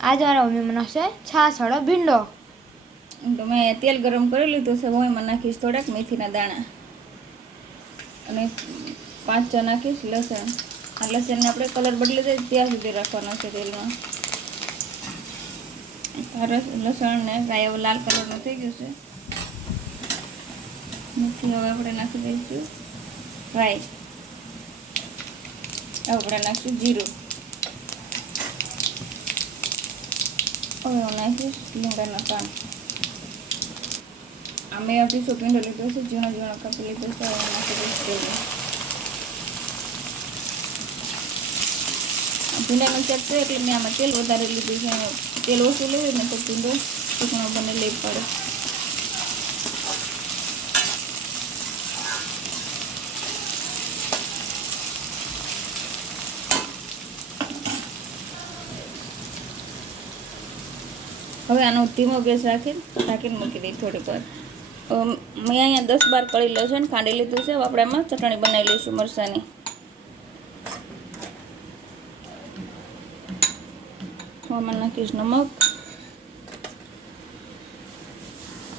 આજે મારા મમ્મી બનાવશે છાસવાળો ભીંડો. તો મેં તેલ ગરમ કરી લીધું છે હું એમાં નાખીશ થોડાક મેથીના દાણા. અને પાંચ ચા નાખીશ લસણ. આ લસણને આપણે કલર બદલી દઈએ ત્યાં સુધી રાખવાનો છે તેલમાં. આ રસ- લસણ ને કાંઈ હવે લાલ કલરનું થઈ ગયું છે. મેથી હવે આપણે નાખી દઈશું. રાઈ આપણે નાખીશું જીરું. હું નાખીશ લીમડાના પાન આ મેં અઢીસો પીંડો લીધો છે ઝીણો ઝીણો કાપી લીધો છે હવે નાખી દઈશ આ ભીંડાનું શાક છે એટલે મેં આમાં તેલ વધારે લીધું છે તેલ ઓછું લેવું ને તો ભીંડો ચીકણો બને લેવું પડે હવે આનો ધીમો ગેસ રાખીને ઢાંકીને મૂકી દઈએ થોડીક વાર. મેં અહીંયા દસ બાર કળી ને ખાંડી લીધું છે. આપણે એમાં ચટણી બનાવી લઈશું મરસાની હું આમાં નાખીશ નમક,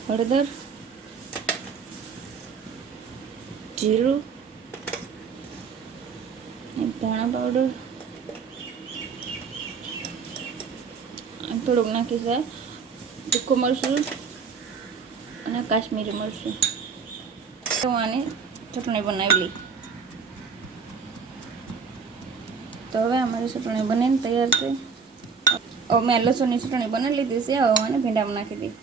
હળદર, જીરું ધાણા પાવડર. થોડુંક નાખીશ તીખું મરચું અને કાશ્મીરી મરચું તો આની ચટણી બનાવી લઈ તો હવે અમારી ચટણી બનીને તૈયાર છે મેં લસણની ચટણી બનાવી લીધી છે, હવે આને ભીંડામાં નાખી દઈ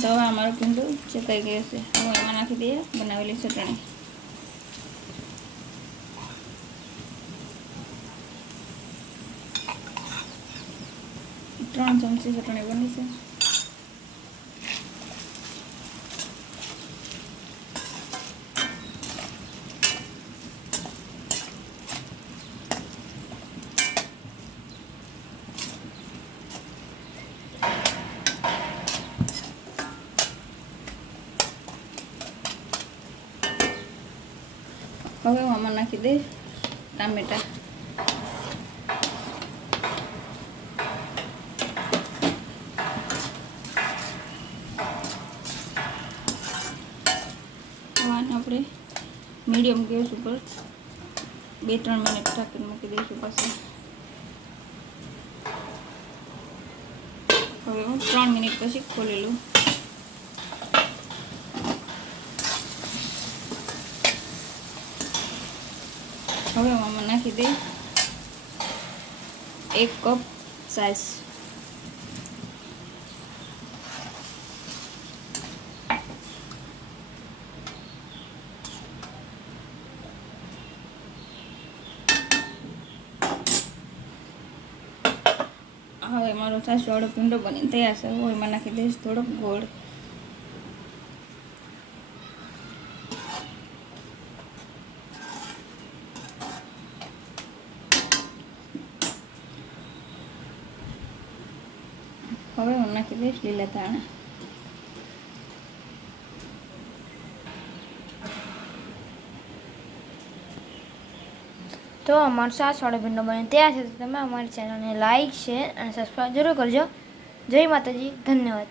તો હવે અમારું ભીંડું ચેતાઈ ગયું છે. હવે એમાં નાખી દઈએ બનાવેલી ચટણી. ત્રણ ચમચી ચટણી બની છે. હવે હું આમાં નાખી દઈશ ટામેટા. આને આપણે મીડિયમ ગેસ ઉપર બે ત્રણ મિનિટ ઢાંકીને મૂકી દઈશું પાછું. હવે હું ત્રણ મિનિટ પછી ખોલી લઉં. હવે હું નાખી દઈ એક કપ સાઈઝ હવે મારો સાસવાળો ભીંડો બની તૈયાર છે. હું એમાં નાખી દઈશ થોડોક ગોળ. હવે હું નાખી દઈશ લીલા ધાણા. તો અમારો છાસવાળો ભીંડો બને તૈયાર છે. તો તમે અમારી ચેનલને લાઈક શેર અને સબસ્ક્રાઈબ જરૂર કરજો. જય માતાજી. ધન્યવાદ.